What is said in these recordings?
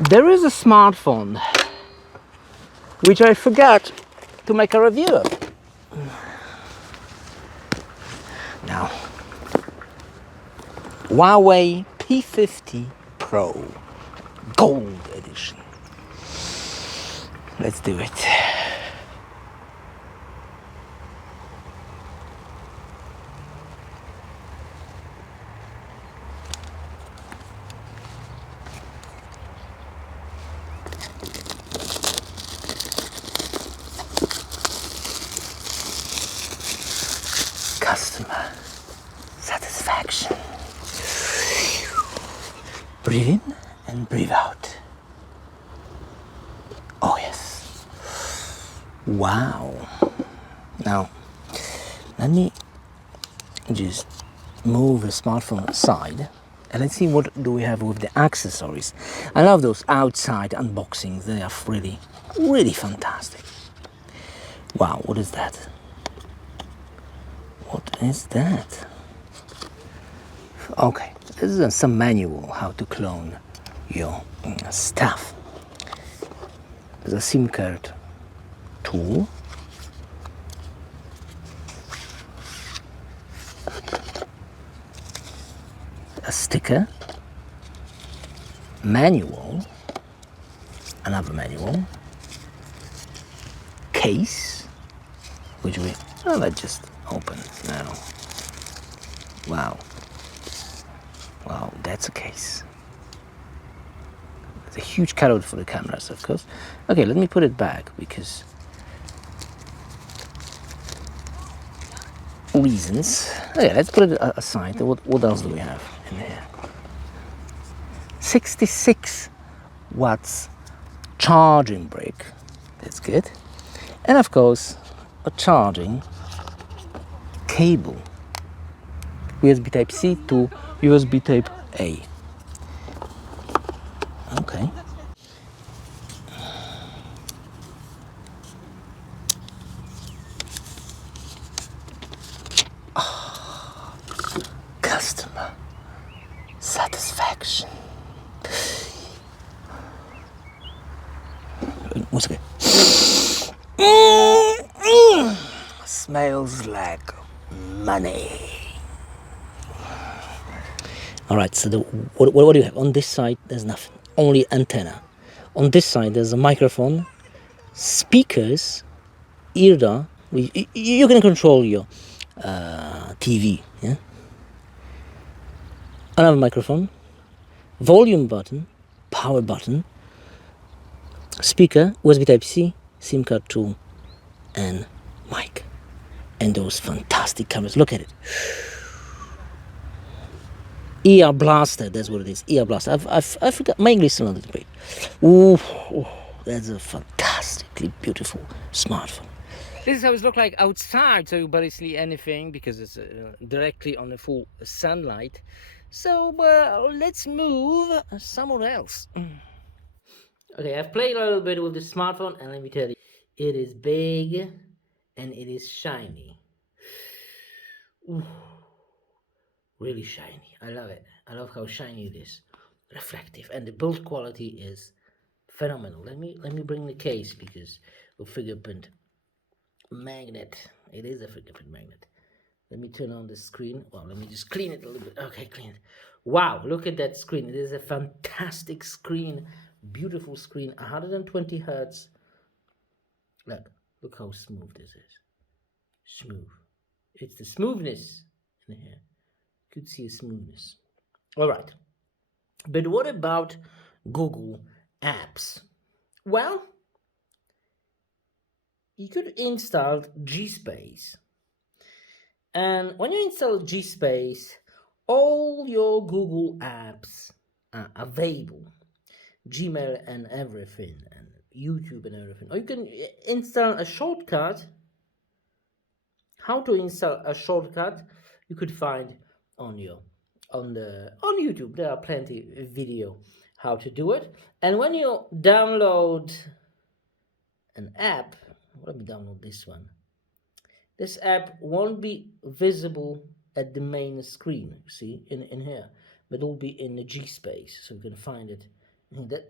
There is a smartphone which I forgot to make a review of. Now, Huawei P50 Pro Gold Edition. Let's do it. Customer satisfaction. Breathe in and breathe out. Oh yes. Wow. Now, let me just move the smartphone aside and let's see what do we have with the accessories. I love those outside unboxings. They are really fantastic. Wow, what is that? What is that? Okay, this is some manual how to clone your stuff. There's a SIM card tool. A sticker. Manual. Another manual. Case. Which we... Oh, let's just open now. Wow. Wow, that's a case. It's a huge cutout for the cameras, of course. Okay, let me put it back because reasons. Okay, let's put it aside. What else do we have in here? 66 watts charging brick. That's good. And of course, a charging cable. USB Type-C to USB Type-A. Okay. Oh, customer satisfaction. Once again. Smells like money. All right, so what do you have? On this side, there's nothing. Only antenna. On this side, there's a microphone, speakers, ear. You can control your TV. Yeah. Another microphone, volume button, power button, speaker, USB Type-C, SIM card tool, and mic. And those fantastic cameras. Look at it. ER Blaster, that's what it is. ER Blaster. I forgot my English is not that great. Ooh, that's a fantastically beautiful smartphone. This is how it looks like outside, so you barely see anything because it's directly on the full sunlight. So let's move somewhere else. Okay, I've played a little bit with the smartphone, and let me tell you, it is big and it is shiny. Ooh. Really shiny. I love it. I love how shiny it is. Reflective, and the build quality is phenomenal. Let me bring the case because a fingerprint magnet. It is a fingerprint magnet. Let me turn on the screen. Well, let me just clean it a little bit. Okay, clean it. Wow, look at that screen. It is a fantastic screen. Beautiful screen. 120 hertz. Look how smooth this is. Smooth. It's the smoothness in here. Could see a smoothness. All right, but what about Google apps? Well, you could install G.SKILL, and when you install G.SKILL, all your Google apps are available, Gmail and everything, and YouTube and everything. Or you can install a shortcut. How to install a shortcut you could find on YouTube. There are plenty of video how to do it. And when you download an app, let me download this one. This app won't be visible at the main screen, see, in here, but it will be in the G space, so you can find it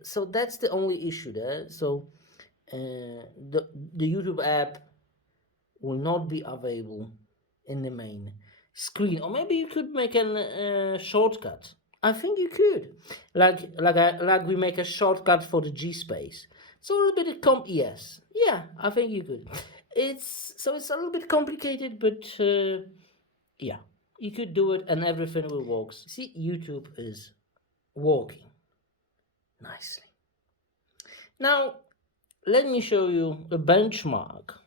So that's the only issue there. So the YouTube app will not be available in the main screen, or maybe you could make a shortcut. I think you could, like we make a shortcut for the G space. It's a little bit yes, yeah, I think you could. It's a little bit complicated, but yeah, you could do it, and everything will work. See, YouTube is working nicely. Now, let me show you a benchmark.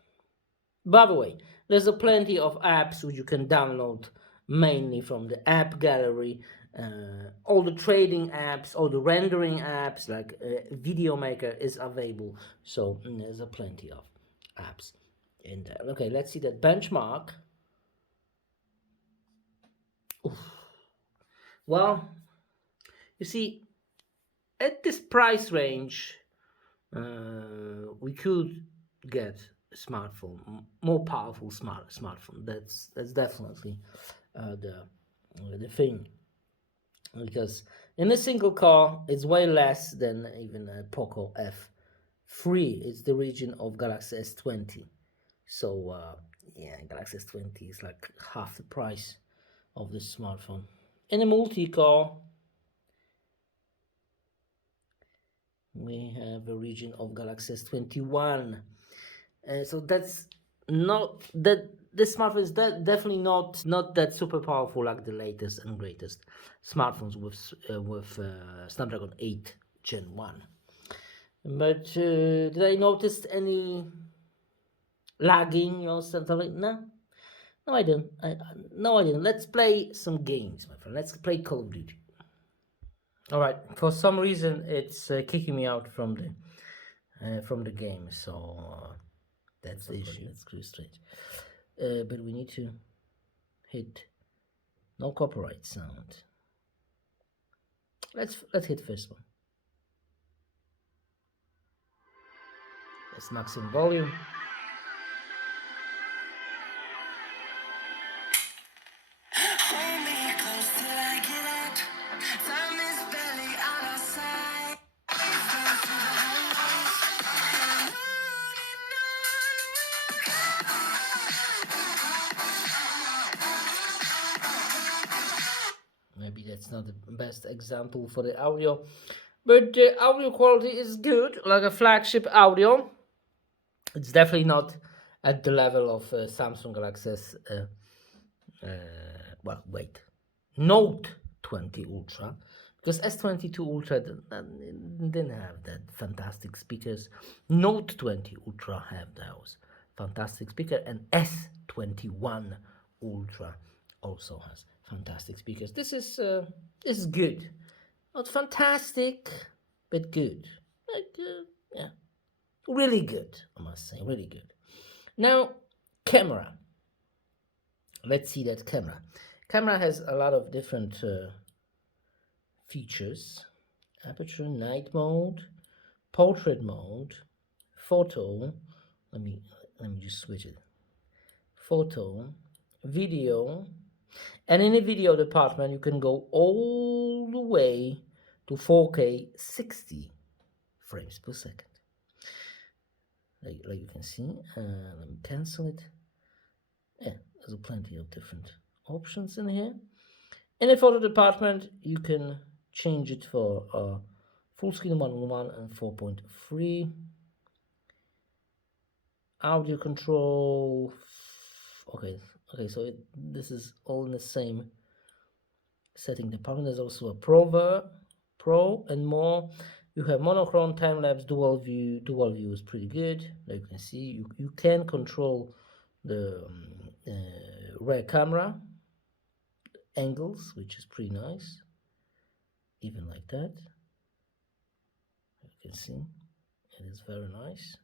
By the way, there's a plenty of apps which you can download mainly from the app gallery. All the trading apps, all the rendering apps like Video Maker is available. So there's a plenty of apps in there. Okay, let's see that benchmark. Oof. Well, you see, at this price range, we could get a smartphone, more powerful smartphone. That's definitely the thing, because in a single car it's way less than even a Poco F3. It's the region of Galaxy S20. So yeah, Galaxy S20 is like half the price of this smartphone. In a multi-car, we have a region of Galaxy S21. So that's not that this smartphone is definitely not that super powerful like the latest and greatest smartphones with Snapdragon 8 Gen 1. But did I notice any lagging or something like no? No, I didn't. No, I didn't. Let's play some games, my friend. Let's play Call of Duty. All right. For some reason, it's kicking me out from the game. So that's the issue. That's pretty strange. But we need to hit no copyright sound. Let's hit first one. Let's maximum volume. Maybe that's not the best example for the audio, but the audio quality is good, like a flagship audio. It's definitely not at the level of Samsung Galaxy Note 20 Ultra, because S22 Ultra didn't have that fantastic speakers. Note 20 Ultra have those fantastic speaker, and S21 Ultra also has fantastic speakers. This is good, not fantastic, but good. But yeah, really good, I must say, really good. Now, camera. Let's see that camera. Camera has a lot of different features: aperture, night mode, portrait mode, photo. Let me just switch it. Photo, video, and in the video department you can go all the way to 4K 60 frames per second. Like you can see. Let me cancel it. Yeah, there's plenty of different options in here. In the photo department, you can change it for full screen 1.1 and 4.3. Audio control. Okay, so this is all in the same setting department. There's also a Pro and more. You have monochrome, time lapse, dual view. Dual view is pretty good. Like you can see, you can control the rear camera angles, which is pretty nice, even like that. You can see it is very nice.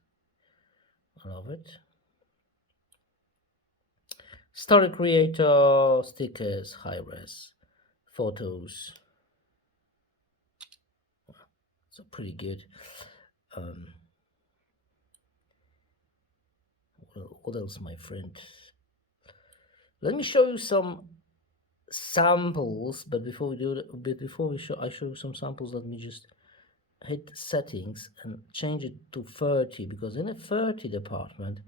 I love it. Story creator, stickers, high res photos. So pretty good. What else, my friend? Let me show you some samples, but before we do it, I show you some samples. Let me just hit settings and change it to 30, because in a 30 department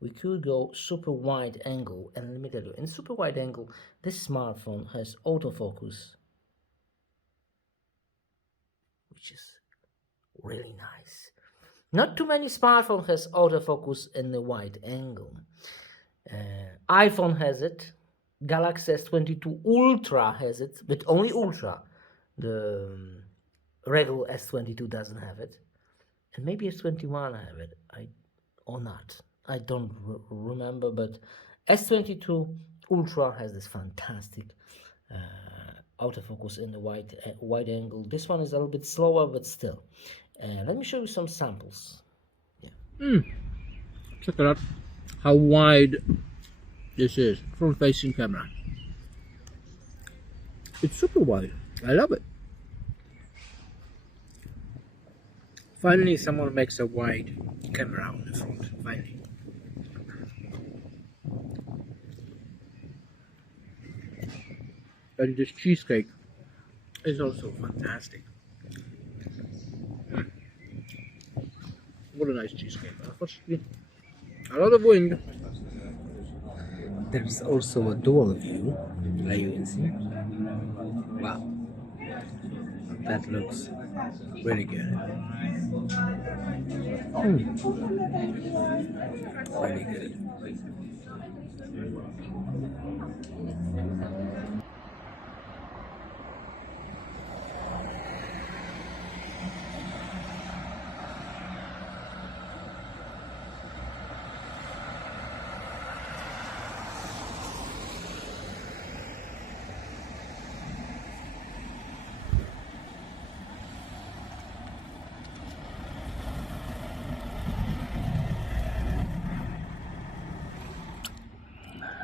we could go super wide angle. And let me tell you, in super wide angle this smartphone has autofocus, which is really nice. Not too many smartphones has autofocus in the wide angle. iPhone has it, Galaxy S22 Ultra has it, but only Ultra. The regular S22 doesn't have it, and maybe S21 have it, or not. I don't remember, but S22 Ultra has this fantastic autofocus in the wide angle. This one is a little bit slower, but still. Let me show you some samples. Yeah. Check it out. How wide this is, front-facing camera. It's super wide. I love it. Finally, someone makes a wide camera on the front. Finally. And this cheesecake is also fantastic. What a nice cheesecake. Unfortunately, a lot of wind. There's also a dual view, like you can see. Wow, that looks really good. Really good.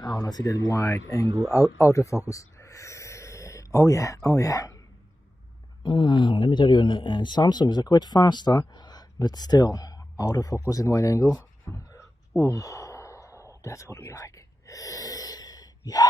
I want to see that wide angle autofocus. Oh yeah, oh yeah. Let me tell you, Samsung is quite faster, but still autofocus in wide angle. Ooh, that's what we like. Yeah.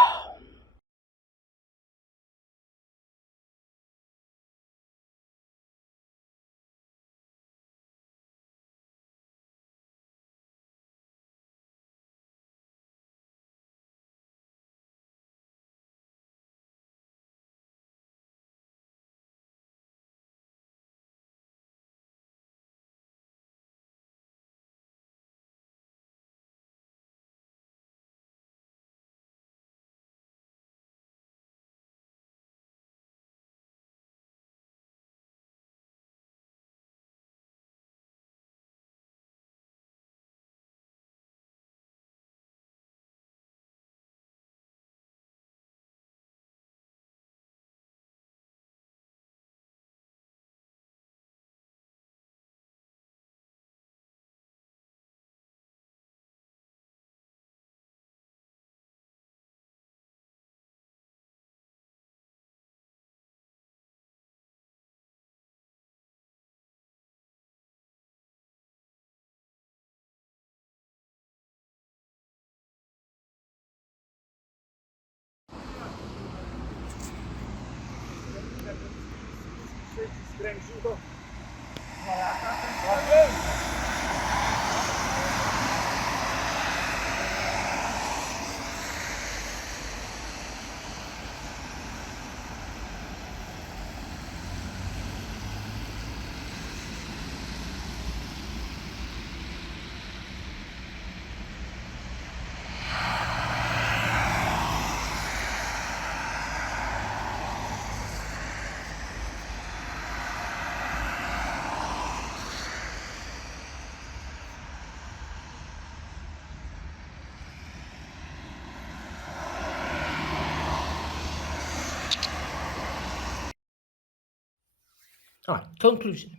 All right, conclusion.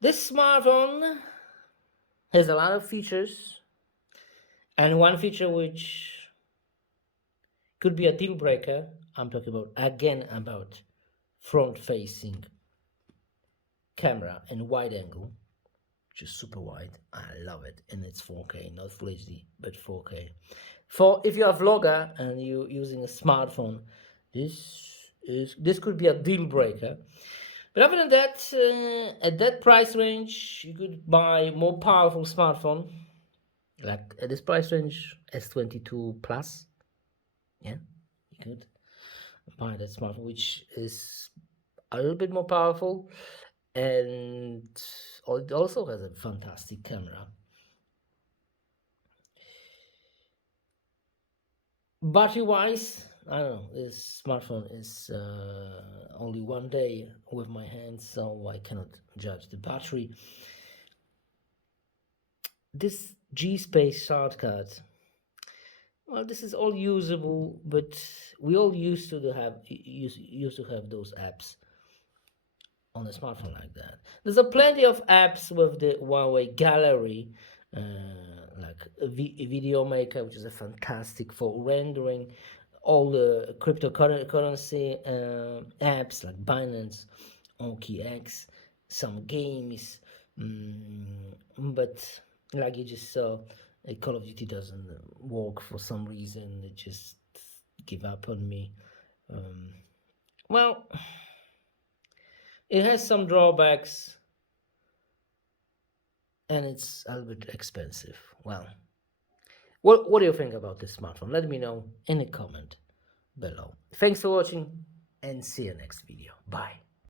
This smartphone has a lot of features, and one feature which could be a deal breaker, I'm talking about front-facing camera and wide angle, which is super wide. I love it, and it's 4K, not Full HD, but 4K. For if you're a vlogger and you're using a smartphone, this could be a deal breaker. But other than that, at that price range, you could buy more powerful smartphone. Like at this price range, S22 Plus. Yeah, you could buy that smartphone, which is a little bit more powerful, and it also has a fantastic camera. Battery wise, I don't know, this smartphone is only 1 day with my hands, so I cannot judge the battery. This G.SKILL shortcut, well, this is all usable, but we all used to have those apps on a smartphone like that. There's a plenty of apps with the Huawei Gallery, like a video maker, which is a fantastic for rendering all the cryptocurrency apps like Binance, OKX, some games, but like you just saw, Call of Duty doesn't work for some reason. It just give up on me. Well, it has some drawbacks, and it's a little bit expensive. Well, what do you think about this smartphone? Let me know in a comment below. Thanks for watching, and see you next video. Bye.